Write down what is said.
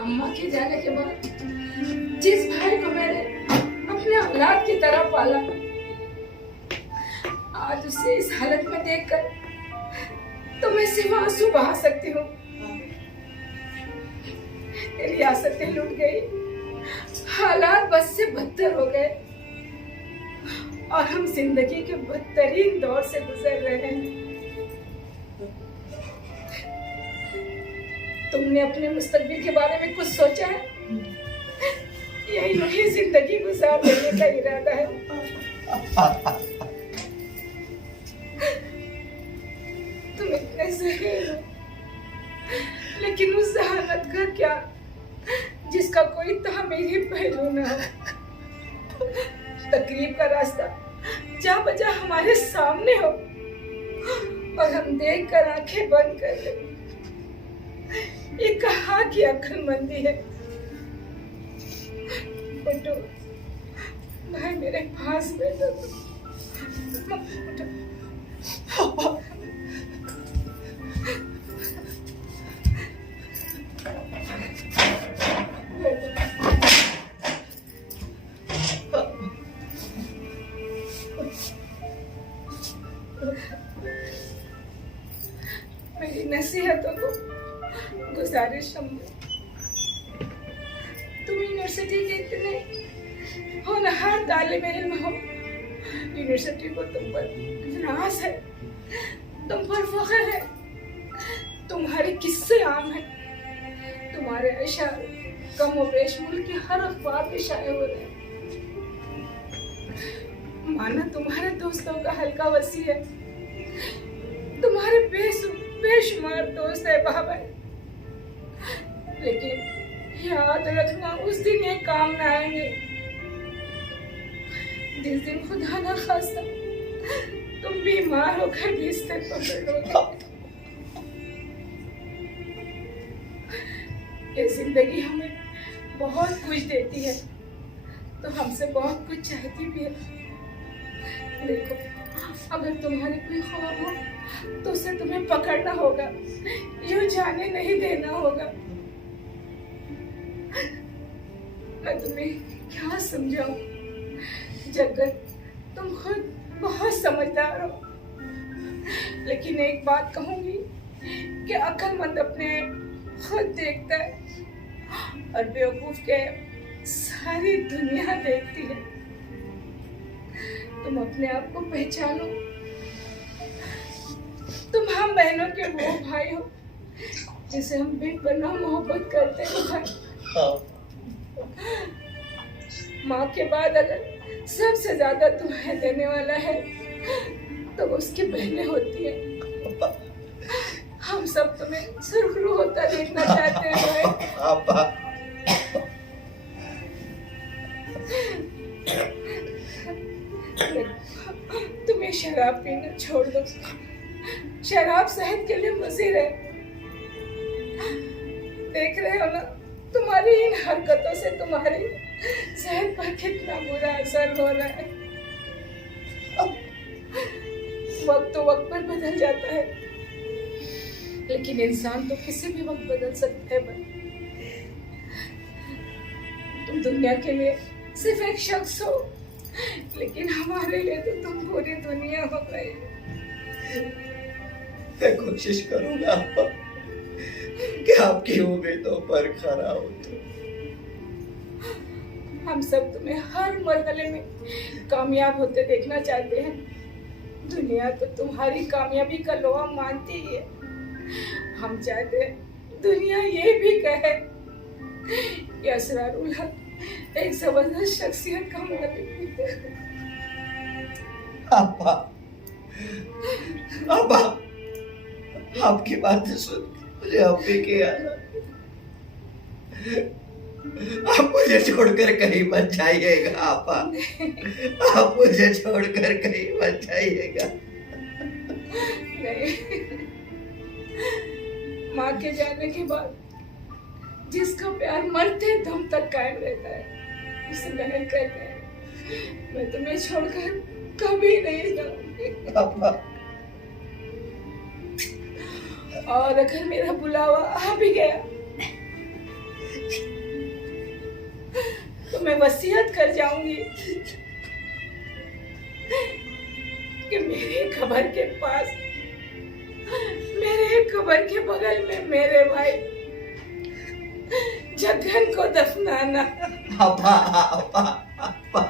अम्मा के जाने के बाद जिस भाई को मैंने अपने औलाद की तरह पाला, आज उसे इस हालत में देखकर तो मैं सिर्फ आंसू बहा सकती हूँ। रियासतें लुट गई, हालात बस से बदतर हो गए और हम जिंदगी के बदतरीन दौर से गुजर रहे हैं। तुमने अपने मुस्तकबिल के बारे में कुछ सोचा है या यूं ही जिंदगी गुजार देने का इरादा है? तुम इतने सही हो, लेकिन उस जहानत का क्या जिसका कोई तामीरी पहलू न हो। तकरीब का रास्ता जा बजा हमारे सामने हो और हम देख कर आंखें बंद कर ले। ये कहाँ की अक्लमंदी है? उठो भाई, मेरे पास बैठो। उठो। मेरी नसीहतों को गुजारिश हम, तुम यूनिवर्सिटी के इतने होनहार तालिब इल्म हो, यूनिवर्सिटी को तुम पर नाज है, तुम पर फख्र है, तुम्हारे किस्से आम हैं, तुम्हारे अशार कम व बेश मुल्क के हर अखबार में शाये हो रहे हैं। माना तुम्हारे दोस्तों का हल्का वसी है, तुम्हारे बेशुमार दोस्त है बाबा, लेकिन याद रखना उस दिन ये काम न आएंगे जिस दिन खुदा ना खास्ता तुम बीमार होकर बिस्तर पर बैठोगे। ये जिंदगी हमें बहुत कुछ देती है तो हमसे बहुत कुछ चाहती भी है। देखो, अगर तुम्हारे कोई ख्वाब हो तो उसे तुम्हें पकड़ना होगा, यूं जाने नहीं देना होगा। मैं तुम्हें क्या समझाऊं जगत, तुम खुद बहुत समझदार हो, लेकिन एक बात कहूंगी कि अक्लमंद अपने खुद देखता है और बेवकूफ के सारी दुनिया देखती है। तुम अपने आप को पहचानो, तुम हम बहनों के वो भाई हो जिसे हम बेपनाह मोहब्बत करते हैं भाई। माँ के बाद अगर सबसे ज्यादा तुम्हें देने वाला है तो वो उसकी बहनें होती है। हम सब तुम्हें सुरखरू होता देखना चाहते हैं भाई। तुम्हें शराब पीना छोड़ दो, शराब सेहत के लिए मुज़िर है। देख रहे हो ना, तुम्हारी इन हरकतों से तुम्हारी सेहत पर कितना बुरा असर हो रहा है। वक्त तो वक्त पर बदल जाता है, लेकिन इंसान तो किसी भी वक्त बदल सकता है भाई। तुम दुनिया के लिए सिर्फ एक शख्स हो, लेकिन हमारे लिए तो तुम पूरी दुनिया हो गई। मैं कोशिश करूंगा कि आपकी उम्मीदों पर खरा उतरूं। हम सब तुम्हें हर मरहले में कामयाब होते देखना चाहते हैं। दुनिया तो तुम्हारी कामयाबी का लोहा मानती ही है। हम चाहते हैं दुनिया ये भी कहे कि असरारुल हक एक जबरदस्त शख्सियत का मालिक है। अब्बा, आपकी बातें सुन मुझे अब्बे के याद आते। आप मुझे छोड़कर कहीं मत जाइएगा आपा, आप मुझे छोड़कर कहीं मत जाइएगा। नहीं, माँ के जाने के बाद जिसका प्यार मरते दम तक कायम रहता है उसे बहन कहते हैं। मैं तुम्हें छोड़कर कभी नहीं जाऊंगी। और अगर मेरा बुलावा आ भी गया तुम्हें वसीयत कर जाऊंगी कि मेरे कब्र के पास, मेरे कब्र के बगल में मेरे भाई जगन को दफनाना। आपा आपा आपा